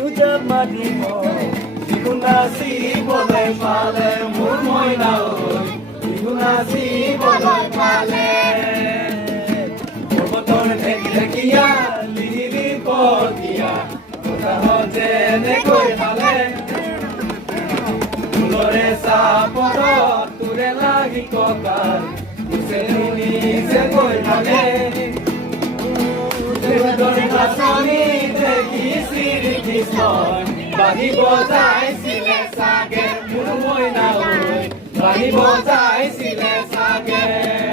উজাপ মাতিব বিহু নাচিবলৈ পালে মোৰ মইনা ঐ বিহু নাচিবলৈ পালে পৰ্বতৰ ঢেকঢেকীয়া লিহিৰি পতীয়া বতাহত যেনেকৈ হালে ফুলৰে চাপৰত তোৰে লাগি কঁকাল নিজেকৈ ভালে বাছনি দেখি শ্ৰীকৃষ্ণই বাঁহী বজাইছিলে চাগে মোৰ মইনা ঐ বাঁহী বজাইছিলে চাগে